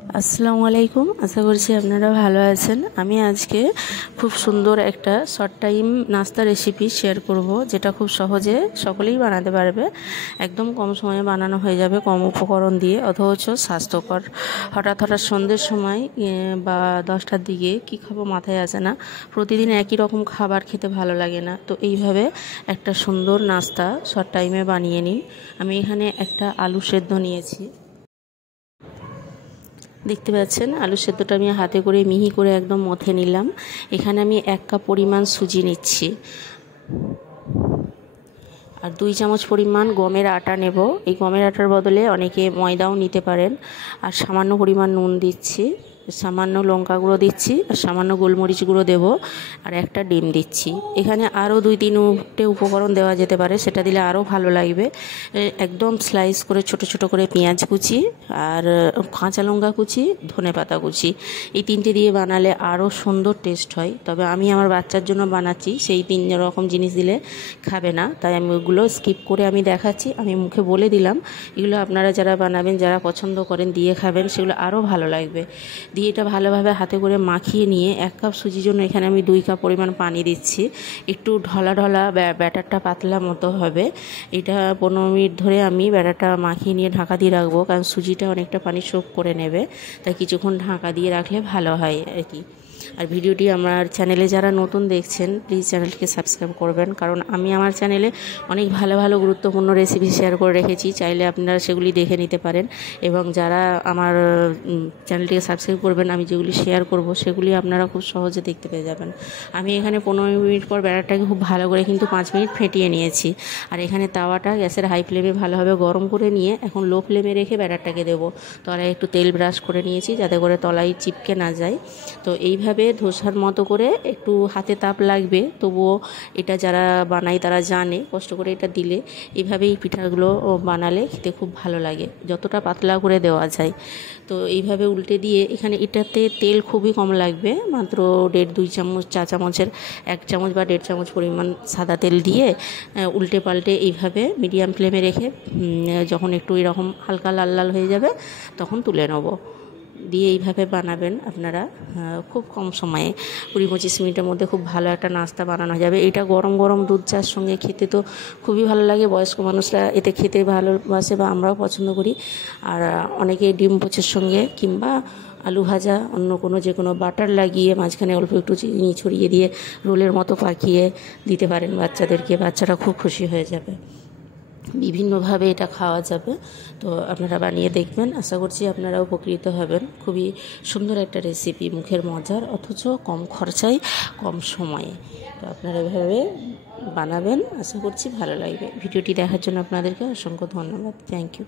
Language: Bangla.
আসসালামু আলাইকুম। আশা করছি আপনারা ভালো আছেন। আমি আজকে খুব সুন্দর একটা শর্ট টাইম নাস্তা রেসিপি শেয়ার করব, যেটা খুব সহজে সকলেই বানাতে পারবে। একদম কম সময়ে বানানো হয়ে যাবে, কম উপকরণ দিয়ে, অথচ স্বাস্থ্যকর। হঠাৎ সন্ধ্যের সময় বা 10টার দিকে কী খাবো মাথায় আসে না, প্রতিদিন একই রকম খাবার খেতে ভালো লাগে না, তো এইভাবে একটা সুন্দর নাস্তা শর্ট টাইমে বানিয়ে নিন। আমি এখানে একটা আলু সেদ্ধ নিয়েছি, দেখতে পাচ্ছেন। আলু সেদ্ধটা আমি হাতে করে মিহি করে একদম মথে নিলাম। এখানে আমি 1 কাপ পরিমাণ সুজি নিচ্ছি, আর 2 চামচ পরিমাণ গমের আটা নেব। এই গমের আটার বদলে অনেকে ময়দাও নিতে পারেন। আর সামান্য পরিমাণ নুন দিচ্ছি, সামান্য লঙ্কা গুঁড়ো দিচ্ছি, আর সামান্য গোলমরিচ গুঁড়ো দেব, আর একটা ডিম দিচ্ছি। এখানে আরও 2-3টে উপকরণ দেওয়া যেতে পারে, সেটা দিলে আরও ভালো লাগবে। একদম স্লাইস করে ছোট ছোট করে পেঁয়াজ কুচি, আর কাঁচা লঙ্কা কুচি, ধনেপাতা কুচি, এই 3টে দিয়ে বানালে আরও সুন্দর টেস্ট হয়। তবে আমি আমার বাচ্চার জন্য বানাচ্ছি, সেই 3 রকম জিনিস দিলে খাবে না, তাই আমি ওগুলো স্কিপ করে আমি দেখাচ্ছি। আমি মুখে বলে দিলাম, এগুলো আপনারা যারা বানাবেন, যারা পছন্দ করেন দিয়ে খাবেন, সেগুলো আরও ভালো লাগবে। দিয়ে এটা ভালোভাবে হাতে করে মাখিয়ে নিয়ে 1 কাপ সুজির জন্য এখানে আমি 2 কাপ পরিমাণ পানি দিচ্ছি। একটু ঢলা ঢলা ব্যাটারটা পাতলা মতো হবে। এটা 15 মিনিট ধরে আমি ব্যাটারটা মাখিয়ে নিয়ে ঢাকা দিয়ে রাখবো, কারণ সুজিটা অনেকটা পানি সোক করে নেবে, তাই কিছুক্ষণ ঢাকা দিয়ে রাখলে ভালো হয় আর কি। আর ভিডিওটি আমার চ্যানেলে যারা নতুন দেখছেন, প্লিজ চ্যানেলটিকে সাবস্ক্রাইব করবেন, কারণ আমি আমার চ্যানেলে অনেক ভালো ভালো গুরুত্বপূর্ণ রেসিপি শেয়ার করে রেখেছি, চাইলে আপনারা সেগুলি দেখে নিতে পারেন। এবং যারা আমার চ্যানেলটিকে সাবস্ক্রাইব করবেন, আমি যেগুলি শেয়ার করব সেগুলি আপনারা খুব সহজে দেখতে পেয়ে যাবেন। আমি এখানে 15 মিনিট পর ব্যাটারটাকে খুব ভালো করে কিন্তু 5 মিনিট ফেটিয়ে নিয়েছি। আর এখানে তাওয়াটা গ্যাসের হাই ফ্লেমে ভালোভাবে গরম করে নিয়ে এখন লো ফ্লেমে রেখে ব্যাটারটাকে দেবো। তলায় একটু তেল ব্রাশ করে নিয়েছি, যাতে করে তলায় চিপকে না যায়। তো এইভাবে ধোসার মতো করে একটু হাতে তাপ লাগবে, তবুও এটা যারা বানায় তারা জানে কষ্ট করে এটা দিলে এইভাবেই পিঠাগুলো বানালে খেতে খুব ভালো লাগে, যতটা পাতলা করে দেওয়া যায়। তো এইভাবে উল্টে দিয়ে, এখানে এটাতে তেল খুবই কম লাগবে, মাত্র 1.5-2 চামচ, চা চামচের 1 চামচ বা 1.5 চামচ পরিমাণ সাদা তেল দিয়ে উল্টে পাল্টে এইভাবে মিডিয়াম ফ্লেমে রেখে যখন একটু এরকম হালকা লাল লাল হয়ে যাবে তখন তুলে নেব। দিয়ে এইভাবে বানাবেন আপনারা, খুব কম সময়ে 20-25 মিনিটের মধ্যে খুব ভালো একটা নাস্তা বানানো যাবে। এটা গরম গরম দুধ চার সঙ্গে খেতে তো খুবই ভালো লাগে। বয়স্ক মানুষরা এতে খেতে ভালোবাসে বা আমরাও পছন্দ করি। আর অনেকে ডিম পোচের সঙ্গে কিংবা আলু ভাজা, অন্য কোনো যে কোনো বাটার লাগিয়ে মাঝখানে অল্প একটু চিনি ছড়িয়ে দিয়ে রোলের মতো পাকিয়ে দিতে পারেন বাচ্চাদেরকে, বাচ্চারা খুব খুশি হয়ে যাবে। বিভিন্নভাবে এটা খাওয়া যাবে, তো আপনারা বানিয়ে দেখবেন। আশা করছি আপনারা উপকৃত হবেন। খুবই সুন্দর একটা রেসিপি, মুখের মজার, অথচ কম খরচায় কম সময়ে। তো আপনারা এভাবে বানাবেন, আশা করছি ভালো লাগবে। ভিডিওটি দেখার জন্য আপনাদেরকে অসংখ্য ধন্যবাদ। Thank you.